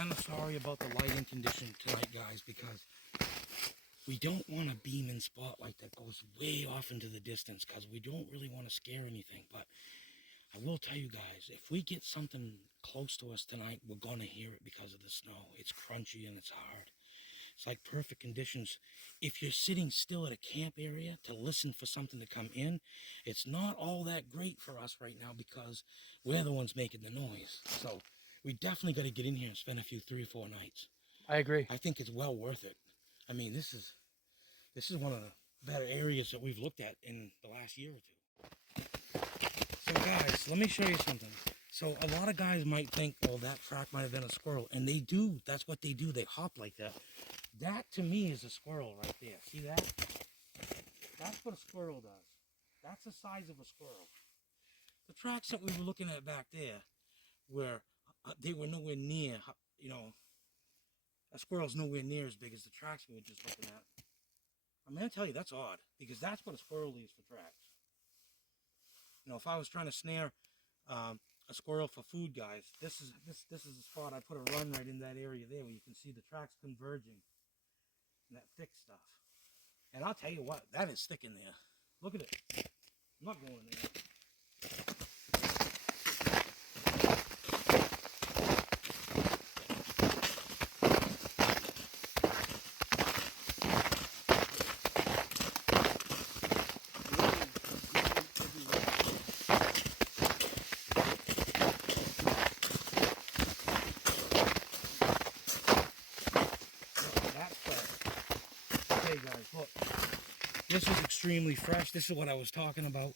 kind of sorry about the lighting condition tonight, guys, because we don't want a beaming spotlight that goes way off into the distance, because we don't really want to scare anything. But I will tell you guys, if we get something close to us tonight, we're going to hear it because of the snow. It's crunchy and it's hard. It's like perfect conditions. If you're sitting still at a camp area to listen for something to come in, it's not all that great for us right now because we're the ones making the noise. So we definitely got to get in here and spend a few 3 or 4 nights. I agree. I think it's well worth it. I mean, this is one of the better areas that we've looked at in the last year or two. So guys, let me show you something. So a lot of guys might think, well, that track might have been a squirrel, and they do. That's what they do. They hop like that. That to me is a squirrel right there. See that? That's what a squirrel does. That's the size of a squirrel. The tracks that we were looking at back there, where they were nowhere near, you know, a squirrel's nowhere near as big as the tracks we were just looking at. I'm going to tell you, that's odd, because that's what a squirrel leaves for tracks. You know, if I was trying to snare a squirrel for food, guys, this is the spot. I put a run right in that area there where you can see the tracks converging and that thick stuff. And I'll tell you what, that is thick in there. Look at it. I'm not going in there. Guys, look, this is extremely fresh. This is what I was talking about.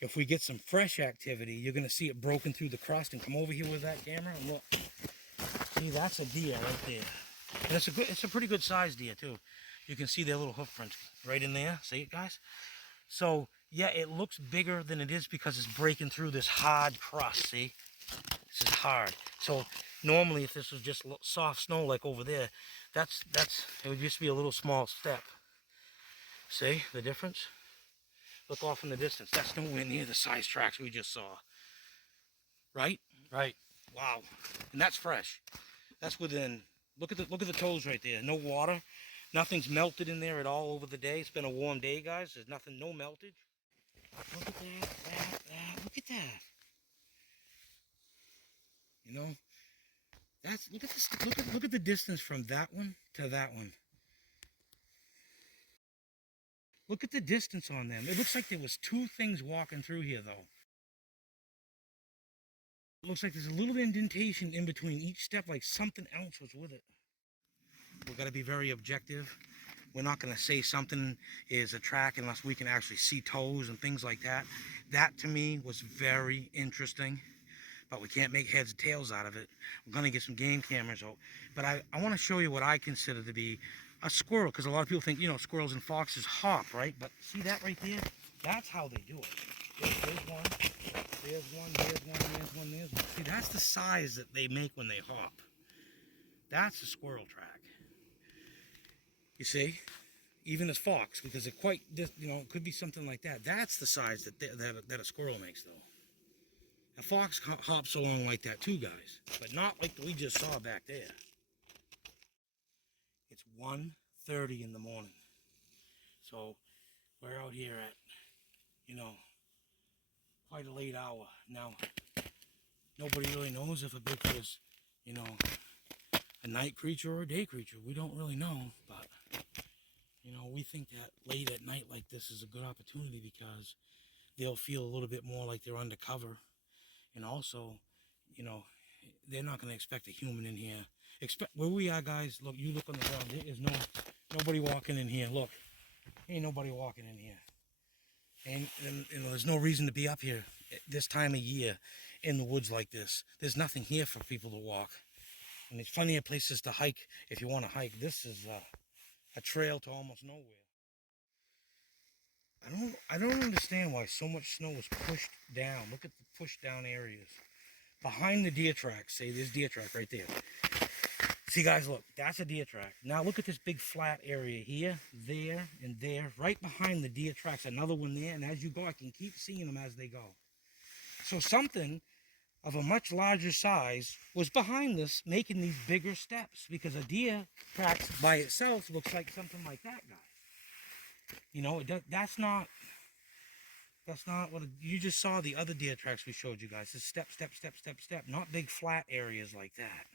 If we get some fresh activity, you're going to see it broken through the crust. And come over here with that camera and look. See, that's a deer right there. And it's a pretty good sized deer too. You can see their little hoof prints right in there. See it, guys? So yeah, it looks bigger than it is because it's breaking through this hard crust. See, this is hard. So normally, if this was just soft snow like over there, it would just be a little small step. See the difference? Look off in the distance. That's nowhere near the size tracks we just saw. Right? Right. Wow. And that's fresh. That's within. Look at the toes right there. No water. Nothing's melted in there at all over the day. It's been a warm day, guys. There's nothing, no meltage. Look at that. Look at that. You know, look at this. Look at the distance from that one to that one. Look at the distance on them. It looks like there was 2 things walking through here, though. It looks like there's a little indentation in between each step, like something else was with it. We've got to be very objective. We're not going to say something is a track unless we can actually see toes and things like that. That, to me, was very interesting. But we can't make heads and tails out of it. We're going to get some game cameras out. But I want to show you what I consider to be a squirrel, because a lot of people think, you know, squirrels and foxes hop, right? But see that right there? That's how they do it. There's one, there's one, there's one, there's one, there's one. See, that's the size that they make when they hop. That's a squirrel track. You see? Even as fox, because it quite, you know, it could be something like that. That's the size that a squirrel makes, though. A fox hops along like that too, guys, but not like we just saw back there. It's 1:30 in the morning, so we're out here at, you know, quite a late hour. Now, nobody really knows if a Bigfoot is, you know, a night creature or a day creature. We don't really know, but, you know, we think that late at night like this is a good opportunity because they'll feel a little bit more like they're undercover. And also, you know, they're not going to expect a human in here. Where we are, guys, look, you look on the ground. There is nobody walking in here. Look, ain't nobody walking in here. And you know, there's no reason to be up here at this time of year in the woods like this. There's nothing here for people to walk. And there's plenty of places to hike if you want to hike. This is a trail to almost nowhere. I don't understand why so much snow was pushed down. Look at the pushed down areas. Behind the deer tracks, see, there's deer track right there. See, guys, look, that's a deer track. Now look at this big flat area here, there, and there. Right behind the deer tracks, another one there. And as you go, I can keep seeing them as they go. So something of a much larger size was behind us making these bigger steps, because a deer tracks by itself looks like something like that guy. You know, that's not what you just saw. The other deer tracks we showed you guys. It's step, step, step, step, step, not big flat areas like that.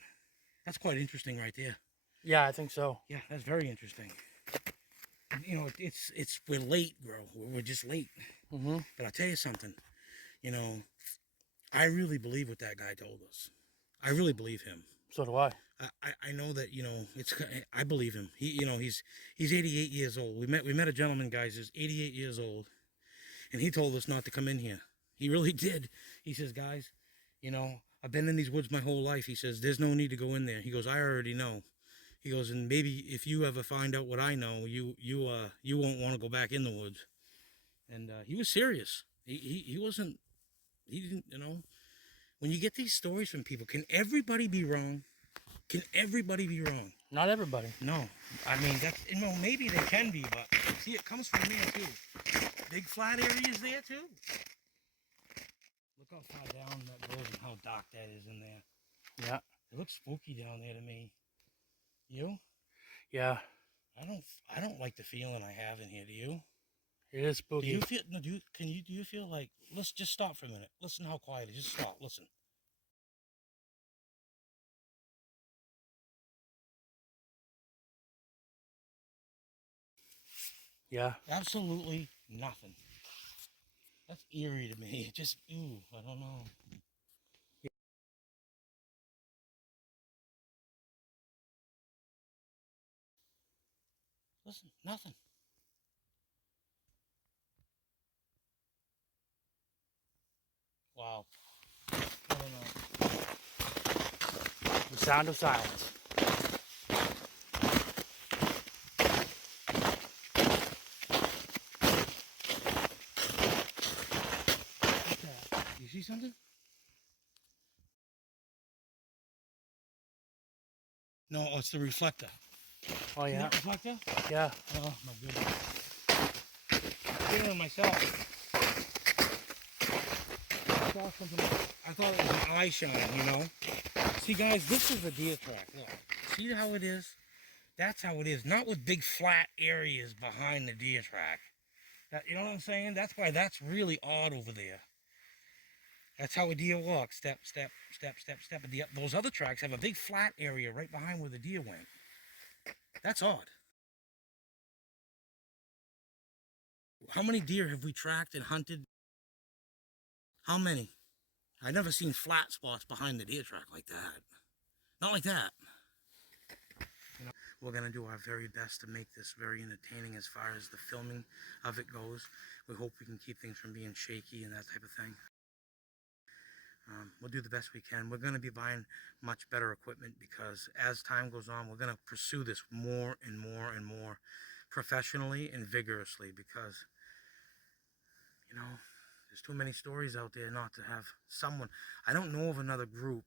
That's quite interesting right there. Yeah, I think so. Yeah, that's very interesting. You know, we're late, bro. We're just late. But I'll tell you something. You know, I really believe what that guy told us. I really believe him. So do I. I know that, you know, I believe him. He's 88 years old. We met a gentleman, guys, who's 88 years old, and he told us not to come in here. He really did. He says, guys, you know, I've been in these woods my whole life. He says, there's no need to go in there. He goes, I already know. He goes, and maybe if you ever find out what I know, you won't want to go back in the woods. And he was serious. He wasn't. He didn't. You know, when you get these stories from people, can everybody be wrong? Can everybody be wrong? Not everybody. No. I mean, that's, you know, maybe they can be, but see, it comes from there too. Big flat areas there too. Look how far down that goes and how dark that is in there. Yeah. It looks spooky down there to me. You? Yeah. I don't like the feeling I have in here. Do you? It is spooky. Do you feel? No. Do you feel like? Let's just stop for a minute. Listen how quiet it is. Just stop. Listen. Yeah. Absolutely nothing. That's eerie to me. It just, ooh, I don't know. Listen, nothing. Wow. I don't know. The sound of silence. What's that? You see something? No, oh, it's the reflector. Oh, See yeah. that reflector? Yeah. Oh, my goodness. I'm feeling myself. I thought it was an eye shine, you know? See, guys, this is a deer track. Look. See how it is? That's how it is. Not with big flat areas behind the deer track. You know what I'm saying? That's why that's really odd over there. That's how a deer walks. Step, step, step, step, step. Those other tracks have a big flat area right behind where the deer went. That's odd. How many deer have we tracked and hunted? How many? I've never seen flat spots behind the deer track like that. Not like that. You know, we're going to do our very best to make this very entertaining as far as the filming of it goes. We hope we can keep things from being shaky and that type of thing. We'll do the best we can. We're going to be buying much better equipment, because as time goes on, we're going to pursue this more and more and more professionally and vigorously, because, you know, there's too many stories out there not to have someone. I don't know of another group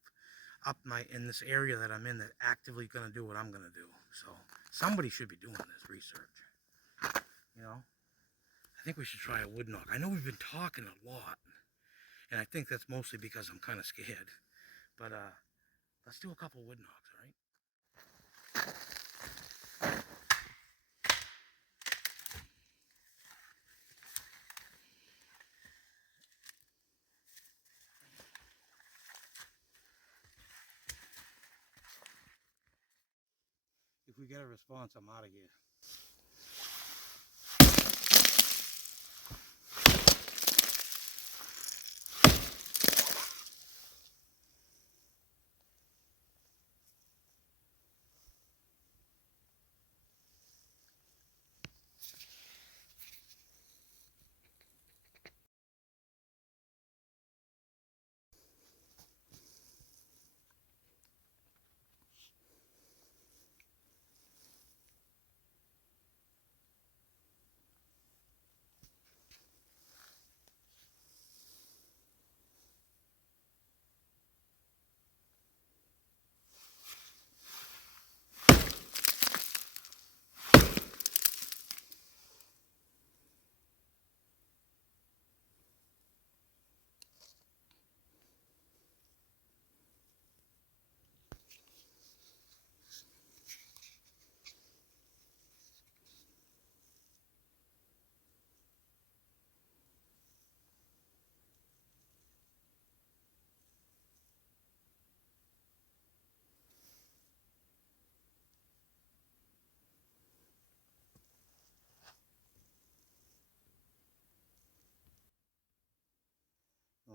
in this area that I'm in that actively going to do what I'm going to do. So somebody should be doing this research. You know, I think we should try a wood knock. I know we've been talking a lot, and I think that's mostly because I'm kind of scared. But let's do a couple wood knocks, all right? If we get a response, I'm out of here.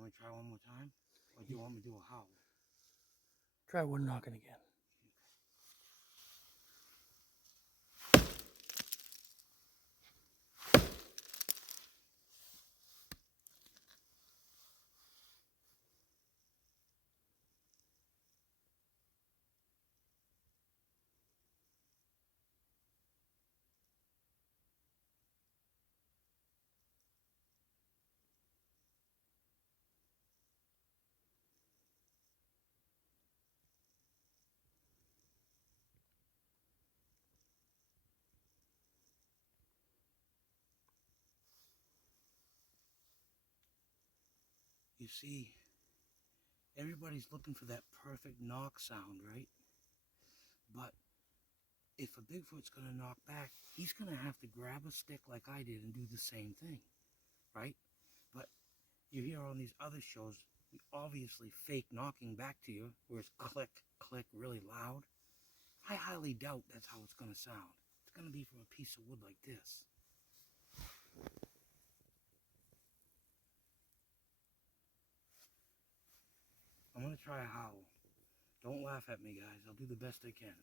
want to try one more time? Or do you want me to do a howl? Try wood knocking again. You see, everybody's looking for that perfect knock sound, right? But if a Bigfoot's going to knock back, he's going to have to grab a stick like I did and do the same thing, right? But you hear on these other shows, obviously fake knocking back to you, where it's click, click, really loud. I highly doubt that's how it's going to sound. It's going to be from a piece of wood like this. I'm going to try a howl. Don't laugh at me, guys. I'll do the best I can.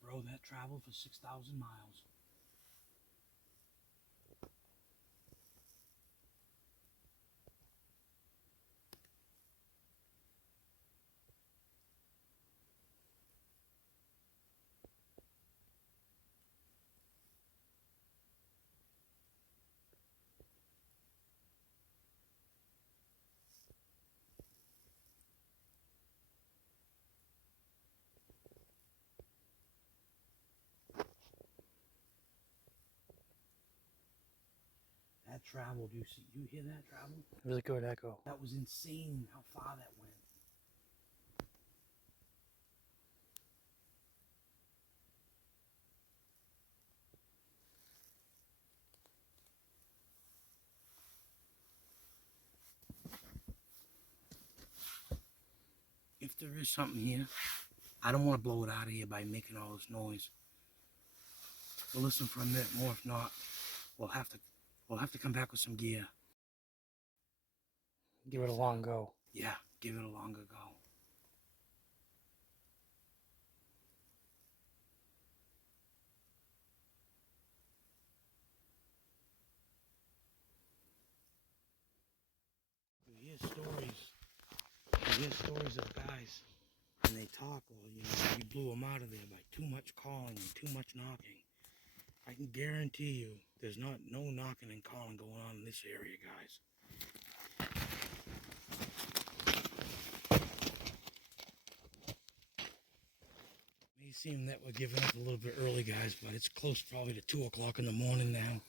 Bro, that traveled for 6,000 miles. That traveled, you hear that travel? Really good echo. That was insane how far that went. If there is something here, I don't want to blow it out of here by making all this noise. We'll listen for a minute more. If not, we'll have to come back with some gear. Give it a long go. Yeah, give it a longer go. You hear stories of guys, and they talk, well, you know, you blew them out of there by too much calling and too much knocking. I can guarantee you, there's no knocking and calling going on in this area, guys. May seem that we're giving up a little bit early, guys, but it's close probably to 2 o'clock in the morning now.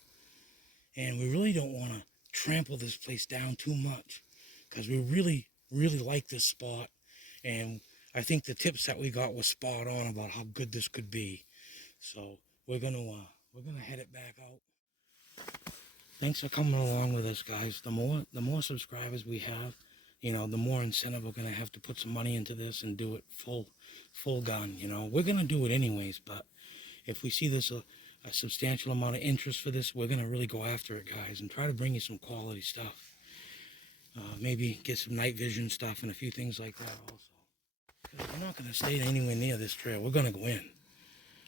And we really don't want to trample this place down too much, because we really like this spot. And I think the tips that we got were spot on about how good this could be. So we're gonna head it back out. Thanks for coming along with us, guys. The more subscribers we have, you know, the more incentive we're gonna have to put some money into this and do it full gun. You know, we're gonna do it anyways, but if we see this a substantial amount of interest for this, we're gonna really go after it, guys, and try to bring you some quality stuff. Maybe get some night vision stuff and a few things like that also. We're not gonna stay anywhere near this trail. We're gonna go in.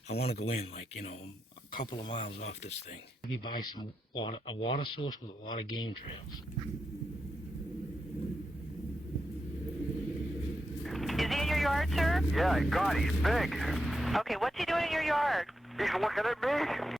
I want to go in, like, you know, a couple of miles off this thing. Maybe buy some water, a water source with a lot of game trails. Is he in your yard, sir? Yeah, God, he's big. Okay, what's he doing in your yard? He's looking at me.